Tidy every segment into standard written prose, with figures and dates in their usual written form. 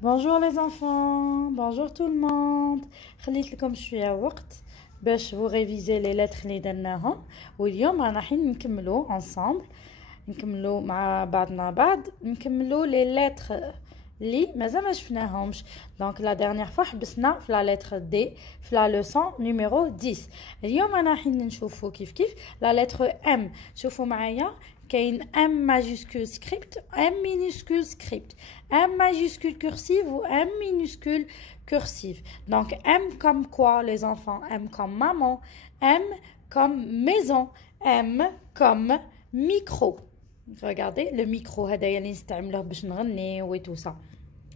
Bonjour les enfants, bonjour tout le monde. خليت لكم شوية وقت باش vous réviser les lettres اللي درناهم واليوم رانا حين نكملوا ensemble نكملوا مع بعضنا بعض نكملوا les lettres اللي مازال ما شفناهمش. دونك لا dernière fois حبسنا في la lettre D في la leçon numéro 10. اليوم رانا حين نشوفوا كيف la lettre M. شوفوا معايا كاين M majuscule script M minuscule script M majuscule cursive ou M minuscule cursive. Donc M comme quoi les enfants? M comme maman, M comme maison, M comme micro. Regardez le micro هذايا اللي نستعملوه باش نغنيو و tout ça.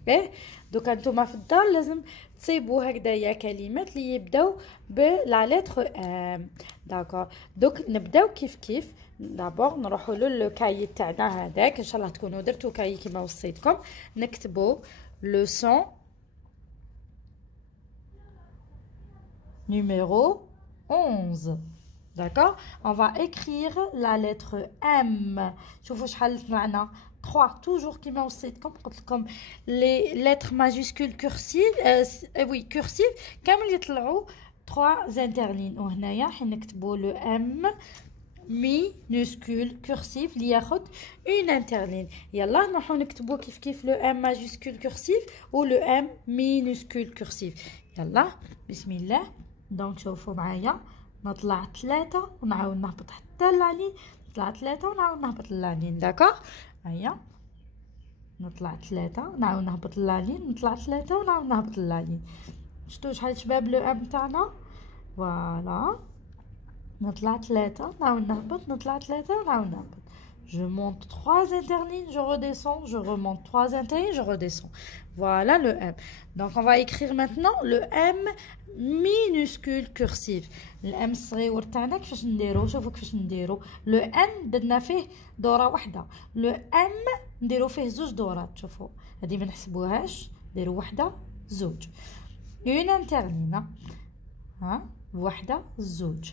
اوكي دوكا نتوما في الدار لازم تصيبوا هكذايا كلمات اللي يبداو بلا لتر ام. داكور دوك نبداو كيف دابور نروحوا لو كاي تاعنا هذاك ان شاء الله تكونوا درتوا كاي كيما وصيتكم. نكتبوا leçon numéro 11. D'accord? On va écrire la lettre M. شوفوا شحال معنا 3 toujours qui m'a aussi comme les lettres majuscules cursives oui cursives كامل يطلعوا 3 interlignes وهنايا حين نكتبوا le M minuscule cursive اللي ياخذ une interligne. يلا نروحوا نكتبوا كيف le M majuscule cursive و le M minuscule cursive. يلا بسم الله. دونك شوفوا معايا نطلع 3 ونعاود نهبط حتى لالين نطلع 3 ونعاود نهبط لالين. داكوغ هيا نطلع 3 نعاود نهبط لالين نطلع 3 ونعاود نهبط لالين. شفتوا شحال شباب لو ام تاعنا؟ فوالا نطلع 3 نعاود نهبط نطلع 3 ونعاود نهبط. Je monte 3 interlignes, je redescends, je remonte 3 interlignes, je redescends. Voilà le M. Donc on va écrire maintenant le M minuscule cursive. Le M صغيور تاعنا كيفاش نديرو؟ شوفوا كيفاش نديرو. لو N درنا فيه دورة واحدة. لو M نديرو فيه زوج دورات. شوفوا هذه ما نحسبوهاش نديرو واحدة زوج. Une interligne. ها واحدة زوج.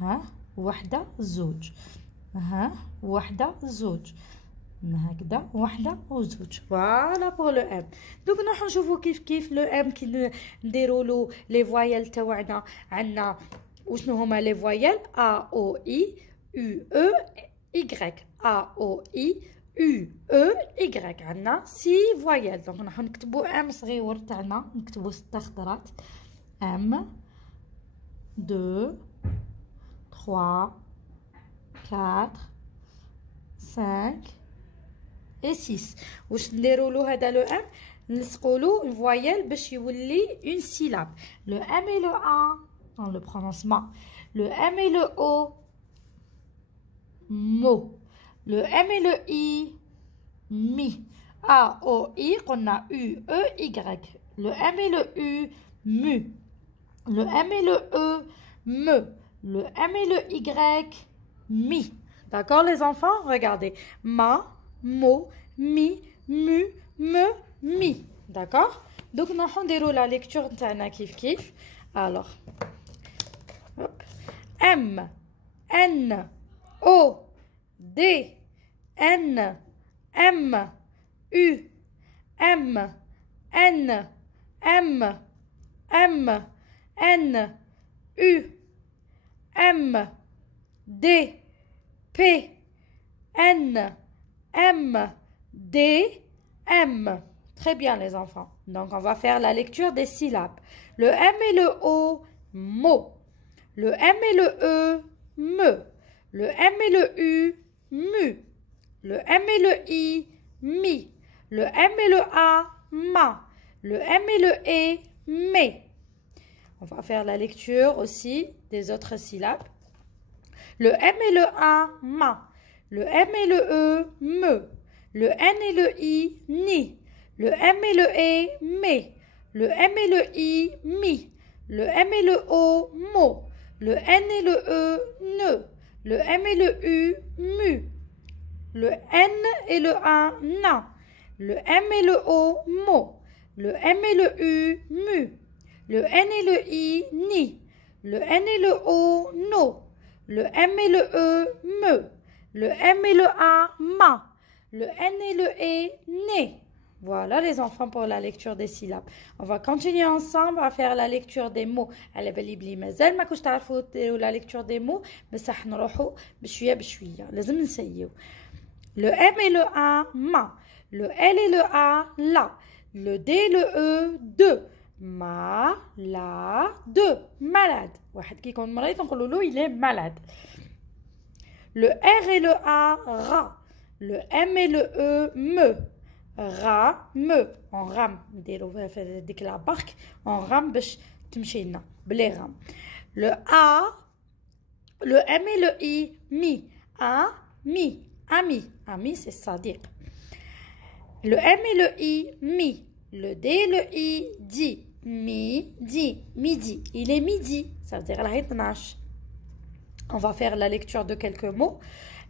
ها واحدة زوج. ها واحدة زوج هكذا واحدة وزوج. فوالا بور لو ام. دوك نروحو نشوفو كيف لو ام كي نديرو له لي فوايال تاعنا. عندنا وشنو هما لي فوايال ا او اي يو او ايغريك ا او اي يو او ايغريك. عندنا 6 فوايال. دونك نروحو نكتبو ام صغيور تاعنا نكتبو 6 خطرات ام 2 3 4 5 et 6. واش نديروا له هذا لو ام؟ نلصقوا له فوايال باش يولي une syllabe. Le M et le A dans le prononcement. Le M et le O mot. Le M et le I mi. A O I قلنا U E Y. Le M et le U mu. Le M et le E me. Le M et le Y mi. D'accord les enfants? Regardez. Ma, mo, mi, mu, me, mi. D'accord? Donc nous allons la lecture تاعنا كيف. Alors. Hop. M, N, O, D, N, M, U, M, N, M, M, N, U, M, D, P, N, M, D, M. Très bien les enfants. Donc on va faire la lecture des syllabes. Le M et le O, mot. Le M et le E, me. Le M et le U, mu. Le M et le I, mi. Le M et le A, ma. Le M et le E, mais. On va faire la lecture aussi des autres syllabes. Le M et le A, ma. Le M et le E, me. Le N et le I, ni. Le M et le E, mais. Le M et le I, mi. Le M et le O, mo. Le N et le E, ne. Le M et le U, mu. Le N et le A, na. Le M et le O, mo. Le M et le U, mu. Le N et le I, ni. Le N et le O, no. Le M et le E, me. Le M et le A, ma. Le N et le E, né. Voilà les enfants pour la lecture des syllabes. On va continuer ensemble à faire la lecture des mots. على بالي بلي مازال ما كنتش تعرفوا ديروا la lecture des mots بصح نروحوا بشويه بشويه لازم نسيو. Le M et le A ma. Le L et le A la. Le D et le E de. Ma la de malade. واحد كي يكون مريض نقولوا له il est malade. Le R et le A ra. Le M et le E me. Rame. On rame. نديرو في ديك لا barque. On rame باش تمشي لنا بلي رام. Le A, le M et le I mi. Ami. Ami. Ami c'est sadiq. Le M et le I mi. Le D et le I di. Midi. Midi. Il est midi. Ça veut dire la 12. On va faire la lecture de quelques mots.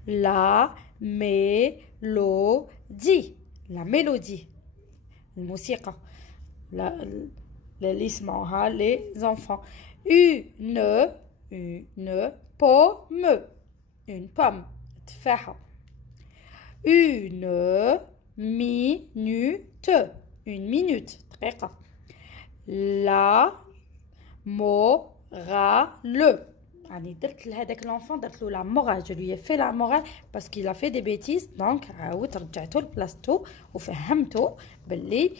La mélodie. La mélodie. الموسيقى. اللي يسمعوها les enfants. Une pomme. Une pomme. تفاحة. Une minute. Une minute. دقيقة. La morale. يعني درت لهذاك l'enfant درت له la morale. Je lui ai fait la morale parce qu'il a fait des bêtises. Donc عاودت رجعته لبلاصتو وفهمته باللي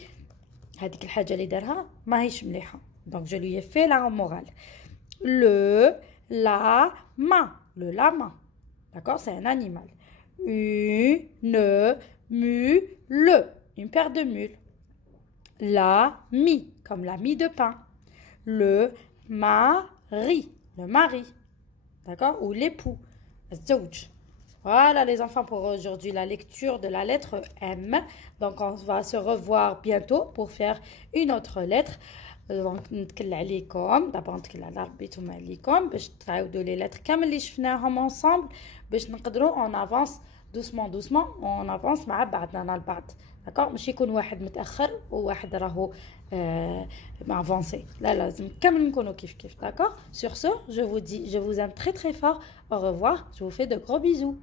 هذيك الحاجة اللي دارها ماهيش مليحة. Donc je lui ai fait la morale. Le lama. Le lama. D'accord, c'est un animal. Une mule. Une paire de mules. L'ami, comme l'ami de pain. Le mari. Le mari. D'accord, ou l'époux. Voilà les enfants pour aujourd'hui la lecture de la lettre M. Donc on va se revoir bientôt pour faire une autre lettre. Donc نتكل عليكم دابا نتكل على ربيتهم عليكم باش تعاودوا لي لتر كامل اللي شفناهم ensemble باش نقدروا on avance doucement on avance مع بعضنا البعض. داكوغ ماشي يكون واحد متاخر وواحد راهو افونسي. لا لازم كامل نكونوا كيف داكوغ. Sur ce, je vous aime très très fort. Au revoir. Je vous fais de gros bisous.